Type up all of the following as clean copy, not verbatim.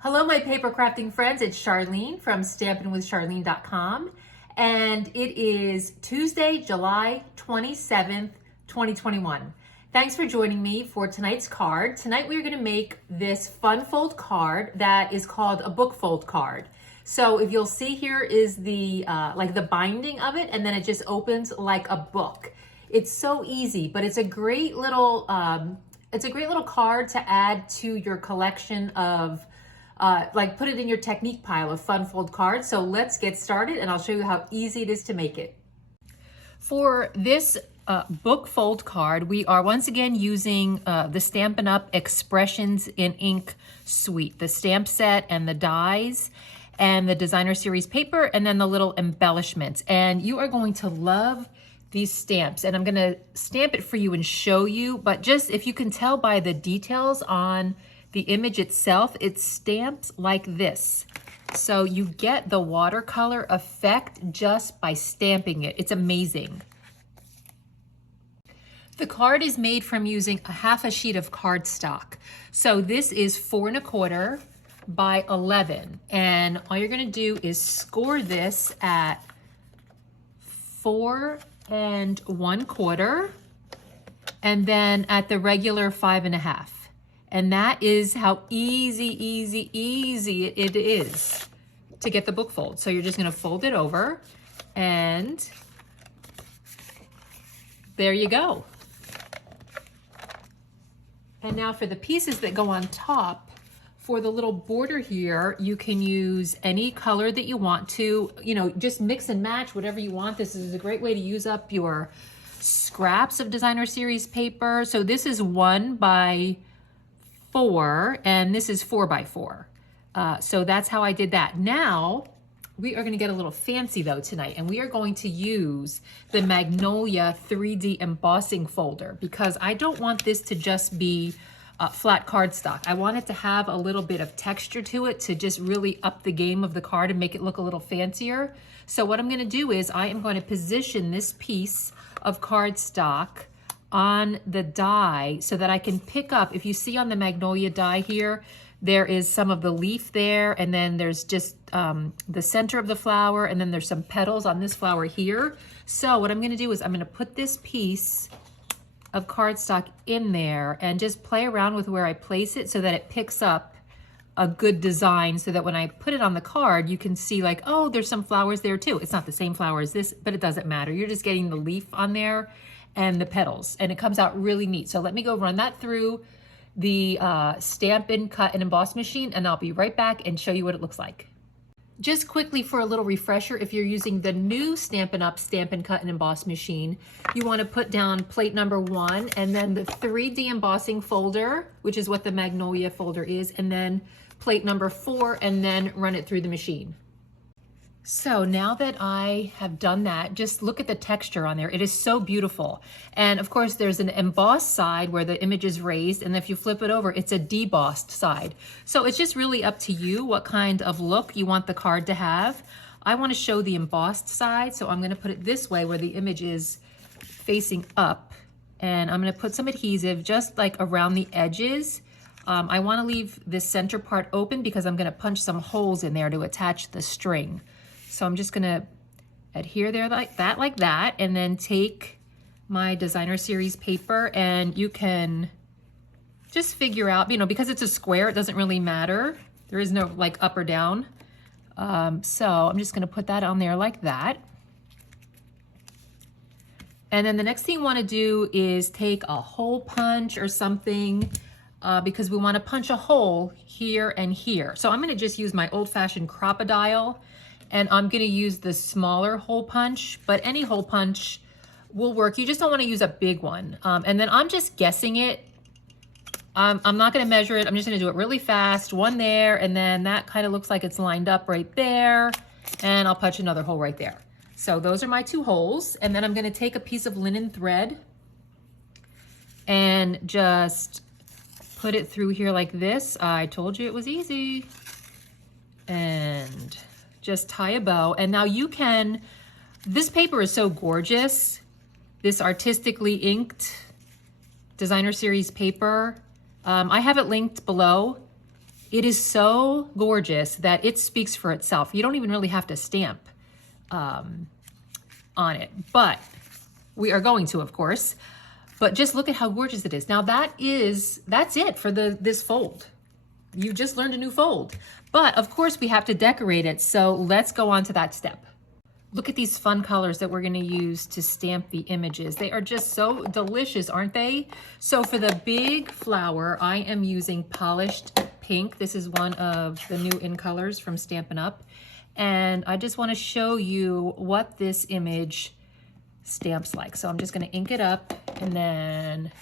Hello, my paper crafting friends. It's Charlene from stampinwithcharlene.com, and it is Tuesday, July 27th, 2021. Thanks for joining me for tonight's card. Tonight we're going to make this fun fold card that is called a book fold card. So if you'll see, here is the like the binding of it, and then it just opens like a book. It's so easy, but it's a great little card to add to your collection of put it in your technique pile of fun fold cards. So let's get started and I'll show you how easy it is to make it. For this book fold card, we are once again using the Stampin' Up! Expressions in Ink suite, the stamp set and the dies and the designer series paper, and then the little embellishments. And you are going to love these stamps, and I'm gonna stamp it for you and show you, but just if you can tell by the details on the image itself, it stamps like this. So you get the watercolor effect just by stamping it. It's amazing. The card is made from using half a sheet of cardstock. So this is 4 1/4 by 11. And all you're gonna do is score this at 4 1/4, and then at the regular 5 1/2. And that is how easy it is to get the book fold. So you're just gonna fold it over, and there you go. And now for the pieces that go on top, for the little border here, you can use any color that you want to, just mix and match whatever you want. This is a great way to use up your scraps of designer series paper. So this is 1 by 4, and this is 4 by 4. So that's how I did that. Now, we are gonna get a little fancy though tonight, and we are going to use the Magnolia 3D embossing folder, because I don't want this to just be flat cardstock. I want it to have a little bit of texture to it to just really up the game of the card and make it look a little fancier. So what I'm gonna do is I am going to position this piece of cardstock on the die so that I can pick up, if you see on the Magnolia die here, there is some of the leaf there, and then there's just the center of the flower, and then there's some petals on this flower here. So what I'm gonna do is I'm gonna put this piece of cardstock in there and just play around with where I place it so that it picks up a good design, so that when I put it on the card, you can see like, oh, there's some flowers there too. It's not the same flower as this, but it doesn't matter. You're just getting the leaf on there and the petals, and it comes out really neat. So let me go run that through the Stampin' Cut and Emboss machine, and I'll be right back and show you what it looks like. Just quickly for a little refresher, if you're using the new Stampin' Up! Stampin' Cut and Emboss machine, you want to put down plate number 1, and then the 3D embossing folder, which is what the Magnolia folder is, and then plate number 4, and then run it through the machine. So now that I have done that, just look at the texture on there. It is so beautiful. And of course, there's an embossed side where the image is raised, and if you flip it over, it's a debossed side. So it's just really up to you what kind of look you want the card to have. I want to show the embossed side, so I'm going to put it this way where the image is facing up, and I'm going to put some adhesive just like around the edges. I want to leave this center part open because I'm going to punch some holes in there to attach the string. So I'm just gonna adhere there like that, and then take my designer series paper, and you can just figure out, because it's a square, it doesn't really matter. There is no like up or down. So I'm just gonna put that on there like that. And then the next thing you wanna do is take a hole punch or something, because we wanna punch a hole here and here. So I'm gonna just use my old-fashioned Crop-A-Dile, and I'm gonna use the smaller hole punch, but any hole punch will work. You just don't wanna use a big one. And then I'm just guessing it. I'm not gonna measure it. I'm just gonna do it really fast. One there, and then that kind of looks like it's lined up right there. And I'll punch another hole right there. So those are my 2 holes. And then I'm gonna take a piece of linen thread and just put it through here like this. I told you it was easy. And just tie a bow. And now you can, this paper is so gorgeous, this artistically inked designer series paper. I have it linked below It is so gorgeous that it speaks for itself. You don't even really have to stamp on it, but we are going to, of course. But just look at how gorgeous it is. Now that's it for this fold. You just learned a new fold. But of course we have to decorate it, so let's go on to that step. Look at these fun colors that we're gonna use to stamp the images. They are just so delicious, aren't they? So for the big flower, I am using polished pink. This is one of the new in colors from Stampin' Up. And I just wanna show you what this image stamps like. So I'm just gonna ink it up and then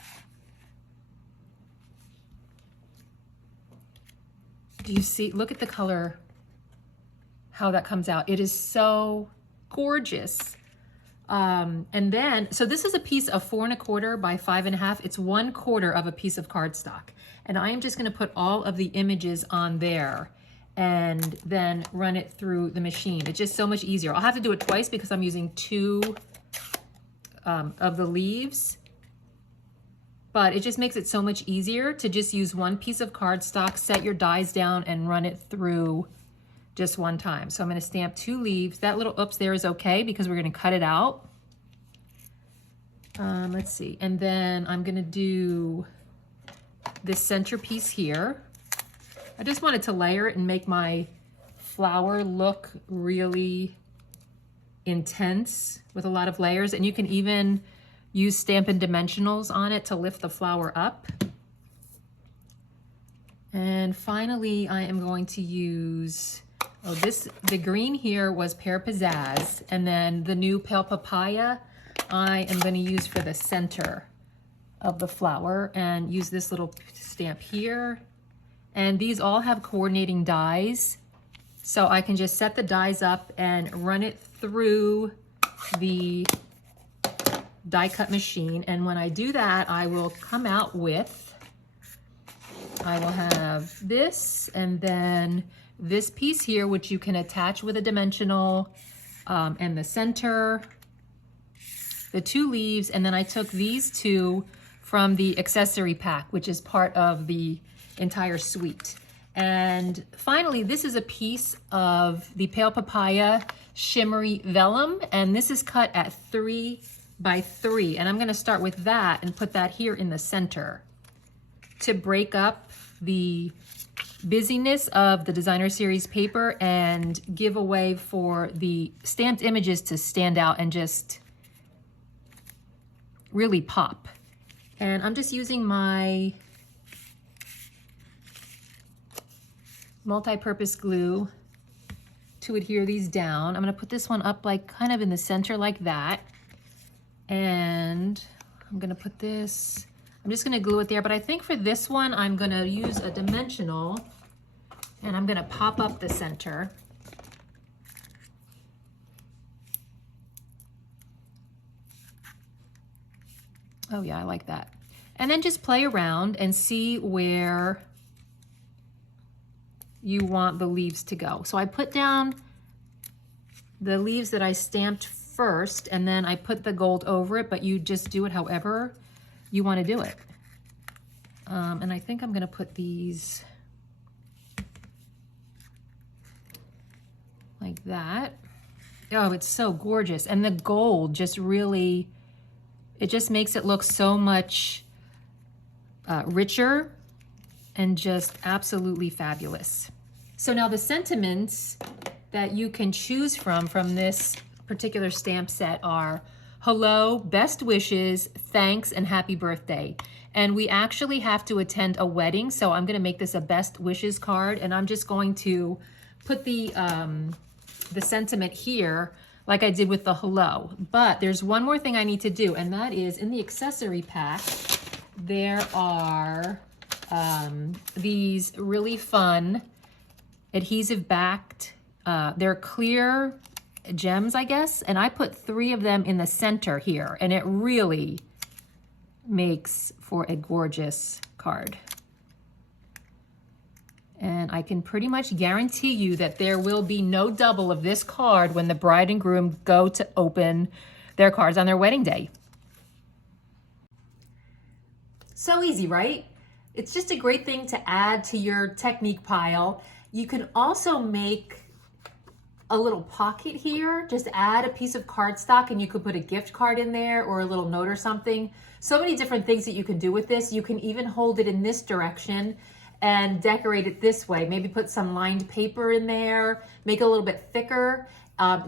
do you see, look at the color, how that comes out. It is so gorgeous. And then, so this is a piece of 4 1/4 by 5 1/2. It's 1/4 of a piece of cardstock. And I am just gonna put all of the images on there and then run it through the machine. It's just so much easier. I'll have to do it twice because I'm using 2 of the leaves, but it just makes it so much easier to just use one piece of cardstock, set your dies down and run it through just one time. So I'm gonna stamp 2 leaves. That little oops there is okay because we're gonna cut it out. Let's see, and then I'm gonna do this centerpiece here. I just wanted to layer it and make my flower look really intense with a lot of layers, and you can even use Stampin' Dimensionals on it to lift the flower up. And finally, I am going to use, the green here was Pear Pizzazz, and then the new Pale Papaya I am going to use for the center of the flower, and use this little stamp here. And these all have coordinating dies, so I can just set the dies up and run it through the die cut machine. And when I do that, I will come out with, I will have this, and then this piece here, which you can attach with a dimensional, and the center, the 2 leaves, and then I took these 2 from the accessory pack, which is part of the entire suite. And finally, this is a piece of the Pale Papaya shimmery vellum, and this is cut at 3 by 3. And I'm gonna start with that and put that here in the center to break up the busyness of the designer series paper and give a way for the stamped images to stand out and just really pop. And I'm just using my multi-purpose glue to adhere these down. I'm gonna put this one up like kind of in the center like that. And I'm gonna put this, I'm just gonna glue it there, but I think for this one, I'm gonna use a dimensional and I'm gonna pop up the center. Oh yeah, I like that. And then just play around and see where you want the leaves to go. So I put down the leaves that I stamped first, and then I put the gold over it, but you just do it however you want to do it. And I think I'm gonna put these like that. Oh, it's so gorgeous. And the gold just really, it just makes it look so much richer and just absolutely fabulous. So now the sentiments that you can choose from this particular stamp set are hello, best wishes, thanks, and happy birthday. And we actually have to attend a wedding, so I'm gonna make this a best wishes card, and I'm just going to put the sentiment here like I did with the hello. But there's one more thing I need to do, and that is in the accessory pack, there are these really fun adhesive backed, they're clear gems, I guess, and I put 3 of them in the center here, and it really makes for a gorgeous card. And I can pretty much guarantee you that there will be no double of this card when the bride and groom go to open their cards on their wedding day. So easy, right? It's just a great thing to add to your technique pile. You can also make a little pocket here. Just add a piece of cardstock and you could put a gift card in there or a little note or something. So many different things that you can do with this. You can even hold it in this direction and decorate it this way. Maybe put some lined paper in there, make it a little bit thicker,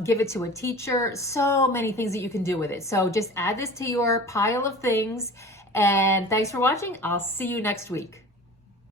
give it to a teacher. So many things that you can do with it. So just add this to your pile of things. And thanks for watching. I'll see you next week.